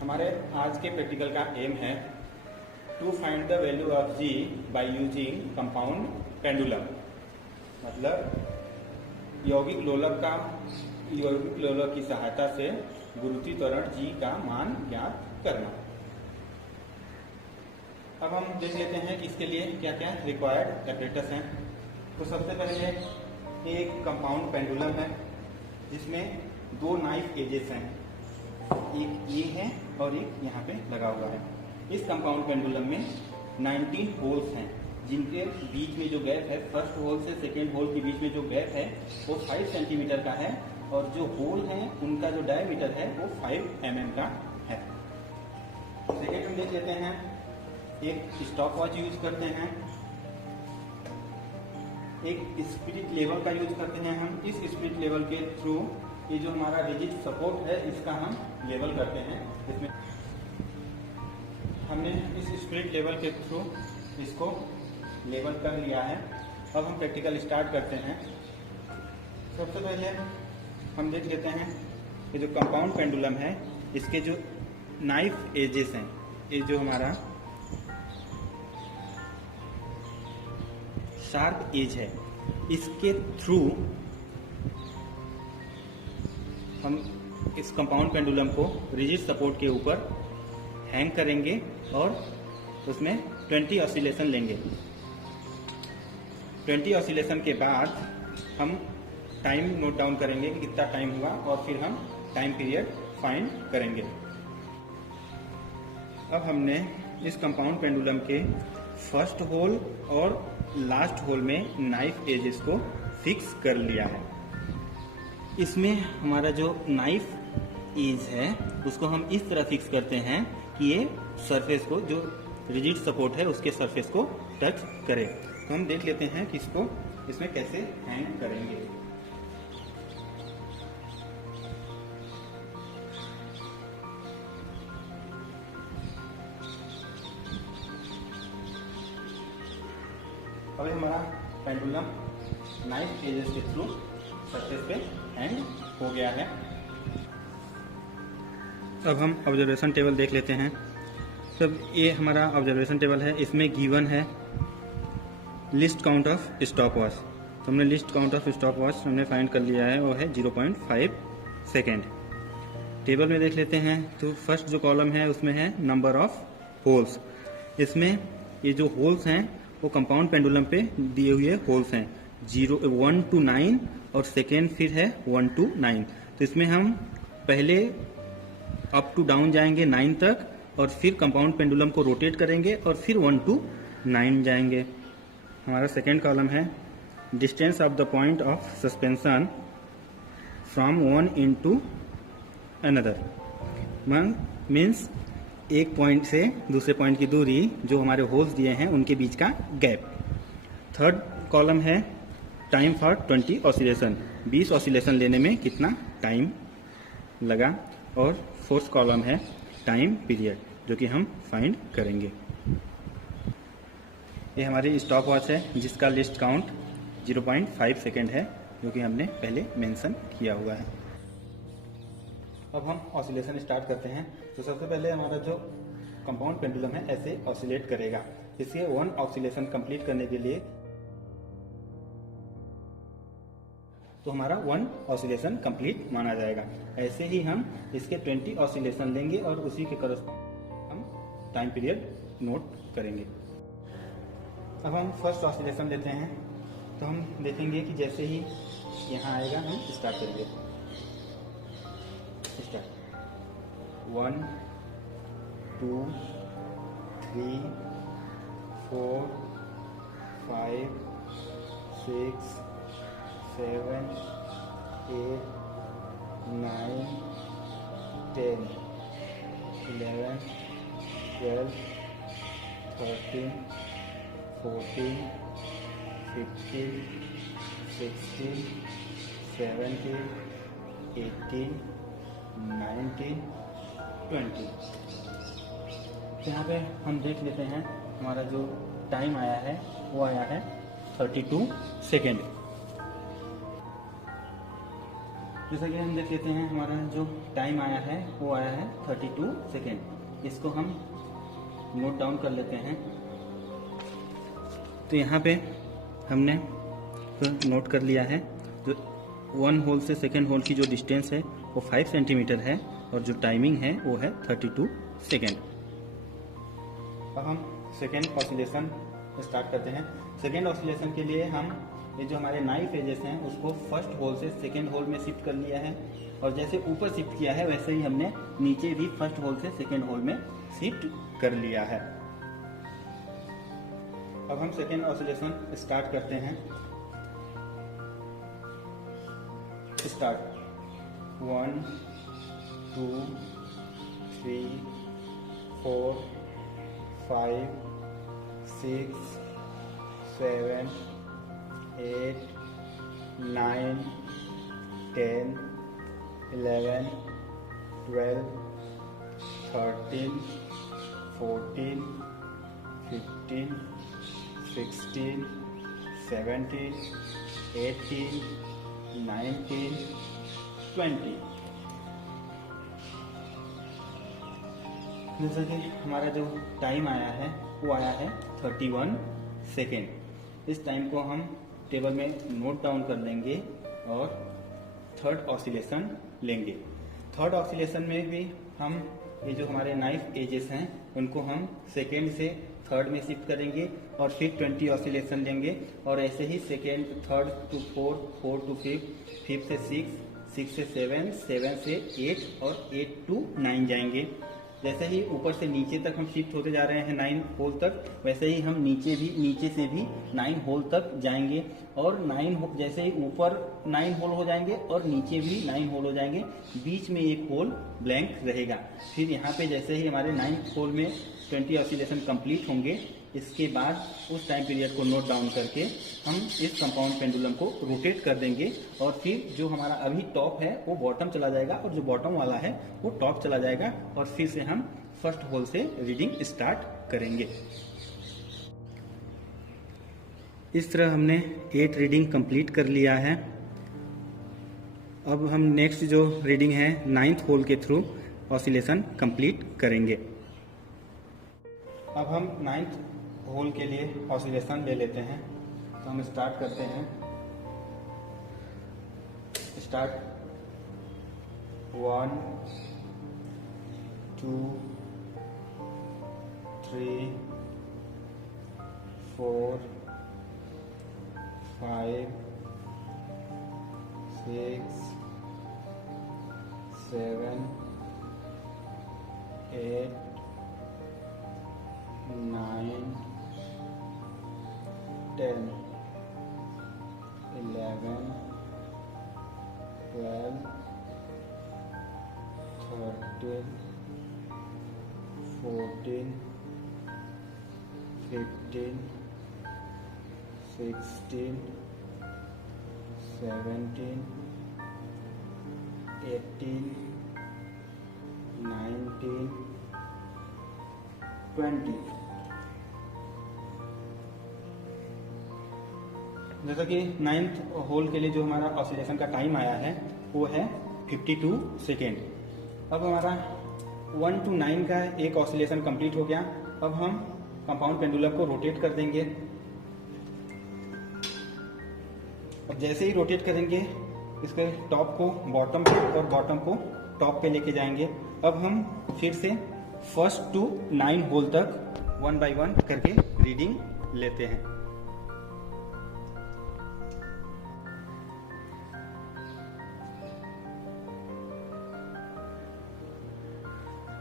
हमारे आज के प्रैक्टिकल का एम है to find the value of g by using compound pendulum. मतलब यौगिक लोलक की सहायता से गुरुत्वीय त्वरण जी का मान ज्ञात करना। अब हम देख लेते हैं कि इसके लिए क्या क्या रिक्वायर्ड एपरेटस हैं। तो सबसे पहले एक कंपाउंड पेंडुलम है जिसमें दो नाइफ एजेस हैं, एक ये है और एक यहाँ पे लगा हुआ है। इस कंपाउंड पेंडुलम में 19 होल्स हैं जिनके बीच में जो गैप है, फर्स्ट होल से सेकेंड होल के बीच में जो गैप है वो 5 सेंटीमीटर का है और जो होल है उनका जो डायमीटर है वो 5 mm का है। सेकेंड हम देख लेते हैं, एक स्टॉप वॉच यूज करते हैं, एक स्पिरिट लेवल का यूज करते हैं। हम इस स्पिरिट लेवल के थ्रू ये जो हमारा रिजिड सपोर्ट है इसका हम लेवल करते हैं। इसमें हमने इस स्पिरिट लेवल के थ्रू इसको लेवल कर लिया है। अब हम प्रैक्टिकल स्टार्ट करते हैं। सबसे पहले हम देख लेते हैं कि जो कंपाउंड पेंडुलम है इसके जो नाइफ एजेस हैं, ये जो हमारा शार्प एज है इसके थ्रू हम इस कंपाउंड पेंडुलम को रिजिड सपोर्ट के ऊपर हैंग करेंगे और उसमें 20 ऑसिलेशन लेंगे। 20 ऑसिलेशन के बाद हम टाइम नोट डाउन करेंगे कि कितना टाइम हुआ और फिर हम टाइम पीरियड फाइंड करेंगे। अब हमने इस कंपाउंड पेंडुलम के फर्स्ट होल और लास्ट होल में नाइफ एजेस को फिक्स कर लिया है। इसमें हमारा जो नाइफ एज है उसको हम इस तरह फिक्स करते हैं कि ये सरफेस को, जो रिजिड सपोर्ट है उसके सरफेस को टच करे। तो हम देख लेते हैं कि इसको इसमें कैसे हैंग करेंगे। अभी हमारा पेंडुलम नाइफ एजेस के थ्रू सरफेस पे हैंग हो गया है। अब हम ऑब्जर्वेशन टेबल देख लेते हैं। तब ये हमारा ऑब्जर्वेशन टेबल है, इसमें गिवन है list count of stop watch. तो हमने list count of stop watch हमने फाइंड कर लिया है, वो है 0.5 सेकेंड। टेबल में देख लेते हैं तो फर्स्ट जो कॉलम है उसमें है नंबर ऑफ होल्स। इसमें ये जो होल्स हैं वो कंपाउंड पेंडुलम पे दिए हुए होल्स हैं 1 to 9 और सेकेंड फिर है 1 to 9। तो इसमें हम पहले अप टू डाउन जाएंगे 9 तक और फिर कंपाउंड पेंडुलम को रोटेट करेंगे और फिर 1 to 9 जाएंगे। हमारा सेकेंड कॉलम है distance of the point of suspension from one into another. Means एक पॉइंट से दूसरे पॉइंट की दूरी, जो हमारे होल्स दिए हैं उनके बीच का गैप। थर्ड कॉलम है टाइम फॉर 20 ऑसिलेशन, 20 ऑसिलेशन लेने में कितना टाइम लगा। और फोर्थ कॉलम है टाइम पीरियड, जो कि हम फाइंड करेंगे। ये हमारी स्टॉप वॉच है जिसका लिस्ट काउंट 0.5 सेकेंड है, जो कि हमने पहले मेंशन किया हुआ है। अब हम ऑसिलेशन स्टार्ट करते हैं। तो सबसे पहले हमारा जो कंपाउंड पेंडुलम है ऐसे ऑसिलेट करेगा। इसके 1 ऑसिलेशन कंप्लीट करने के लिए तो हमारा 1 ऑसिलेशन कंप्लीट माना जाएगा। ऐसे ही हम इसके 20 ऑसिलेशन लेंगे और उसी के करस्पॉन्डिंग हम टाइम पीरियड नोट करेंगे। अब हम फर्स्ट ऑसिलेशन लेते हैं तो हम देखेंगे कि जैसे ही यहाँ आएगा हम स्टार्ट करेंगे। स्टार्ट 1 2 3 4 5 6 7 8 9 10 11 12 13 14 15 16 17 18 19 20। यहाँ पे हम देख लेते हैं हमारा जो टाइम आया है वो आया है 32 सेकेंड। जैसा कि हम देख लेते हैं, हमारा जो टाइम आया है वो आया है 32 सेकेंड। इसको हम नोट डाउन कर लेते हैं। तो यहाँ पे हमने तो नोट कर लिया है। जो 1 होल से सेकेंड होल की जो डिस्टेंस है वो 5 सेंटीमीटर है और जो टाइमिंग है वो है 32 सेकेंड। अब हम सेकेंड ऑसिलेशन स्टार्ट करते हैं। सेकेंड ऑसिलेशन के लिए हम ये जो हमारे नाइफ एजेस हैं उसको फर्स्ट होल से सेकेंड होल में शिफ्ट कर लिया है, और जैसे ऊपर शिफ्ट किया है वैसे ही हमने नीचे भी फर्स्ट होल से सेकेंड होल में शिफ्ट कर लिया है। अब हम सेकेंड ऑसिलेशन स्टार्ट करते हैं। स्टार्ट 1 2 3 4 5 6 7 8 9 10 11 12 13 14 15 16 17 18 19 20। जैसा कि हमारा जो टाइम आया है वो आया है 31 सेकेंड। इस टाइम को हम टेबल में नोट डाउन कर लेंगे और थर्ड ऑसिलेशन लेंगे। थर्ड ऑसिलेशन में भी हम ये जो हमारे नाइफ एजेस हैं उनको हम सेकेंड से थर्ड में शिफ्ट करेंगे और फिर 20 ऑसिलेशन लेंगे, और ऐसे ही second third to fourth, fourth to fifth, fifth से सिक्स, सिक्स से सेवन, सेवन से 8 और 8 टू 9 जाएंगे। जैसे ही ऊपर से नीचे तक हम शिफ्ट होते जा रहे हैं 9 होल तक, वैसे ही हम नीचे से भी 9 होल तक जाएंगे, और 9 जैसे ही ऊपर 9 होल हो जाएंगे और नीचे भी 9 होल हो जाएंगे, बीच में एक होल ब्लैंक रहेगा। फिर यहाँ पे जैसे ही हमारे 9 होल में 20 ऑसिलेशन कंप्लीट होंगे, इसके बाद उस टाइम पीरियड को नोट डाउन करके हम इस कंपाउंड पेंडुलम को रोटेट कर देंगे, और फिर जो हमारा अभी टॉप है वो बॉटम चला जाएगा और जो बॉटम वाला है वो टॉप चला जाएगा, और फिर से हम फर्स्ट होल से रीडिंग स्टार्ट करेंगे। इस तरह हमने 8 रीडिंग कंप्लीट कर लिया है। अब हम नेक्स्ट जो रीडिंग है 9th होल के थ्रू ऑसिलेशन कंप्लीट करेंगे। अब हम 9th होल के लिए ऑसिलेशन ले लेते हैं। तो हम स्टार्ट करते हैं। स्टार्ट 1 2 3 4 5 6 7 8 9 10 11 12 13 14 15 16 17 18 19 20। जैसा कि 9th होल के लिए जो हमारा ऑसिलेशन का टाइम आया है वो है 52 सेकेंड। अब हमारा 1 to 9 का एक ऑसिलेशन कंप्लीट हो गया। अब हम कंपाउंड पेंडुलम को रोटेट कर देंगे। अब जैसे ही रोटेट करेंगे, इसके टॉप को बॉटम पे और बॉटम को टॉप पे लेके जाएंगे। अब हम फिर से फर्स्ट टू 9 होल तक 1 by 1 करके रीडिंग लेते हैं।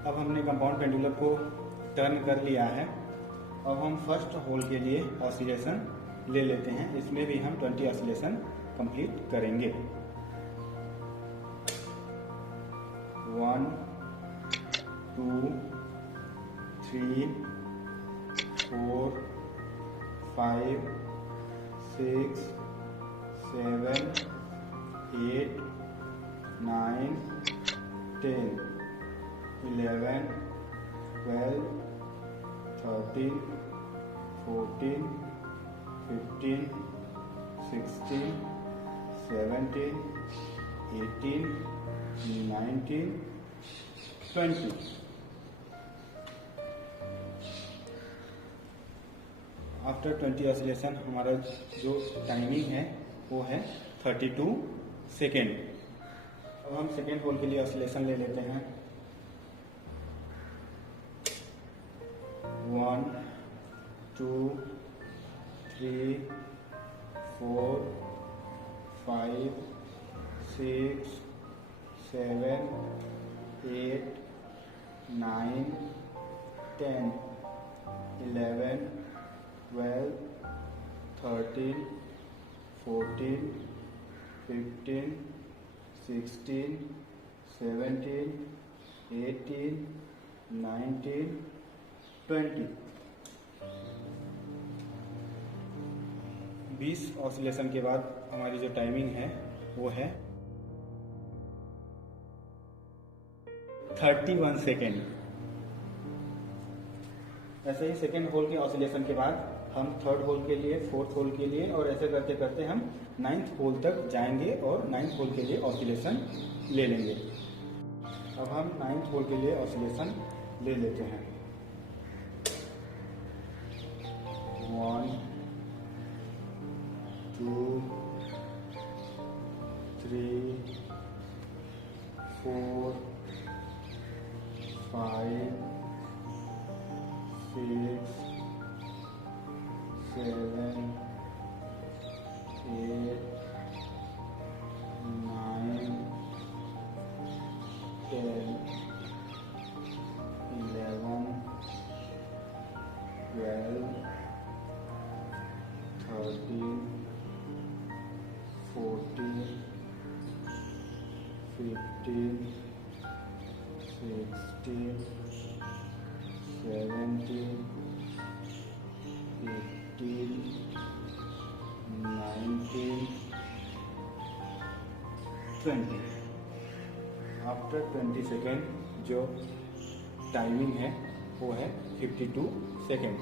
अब हमने कंपाउंड पेंडुलम को टर्न कर लिया है। अब हम फर्स्ट होल के लिए ऑसिलेशन ले लेते हैं। इसमें भी हम 20 ऑसिलेशन कंप्लीट करेंगे। 1 2 3 4 5 6 7 8 9 10 11 12 13 14 15 16 17 18, 19, 20। आफ्टर 20 ऑसिलेशन हमारा जो टाइमिंग है वो है 32 सेकेंड। अब हम सेकेंड होल के लिए ऑसिलेशन ले लेते हैं। 1, 2, 3, 4, 5, 6, 7, 8, 9, 10, 11, 12, 13, 14, 15, 16, 17, 18, 19, 20। 20 ऑसिलेशन के बाद हमारी जो टाइमिंग है वो है 31 सेकेंड। ऐसे ही सेकेंड होल के ऑसिलेशन के बाद हम थर्ड होल के लिए, फोर्थ होल के लिए और ऐसे करते करते हम 9th होल तक जाएंगे और 9th होल के लिए ऑसिलेशन ले लेंगे। अब हम 9th होल के लिए ऑसिलेशन ले लेते हैं। 1, 2, 3, 4, 5, 6, 7, 8, 9, 10, 11, 12, 13, 14, 15, 16, 17, 18, 19, 20। आफ्टर 20 सेकेंड जो टाइमिंग है वो है 52 सेकेंड।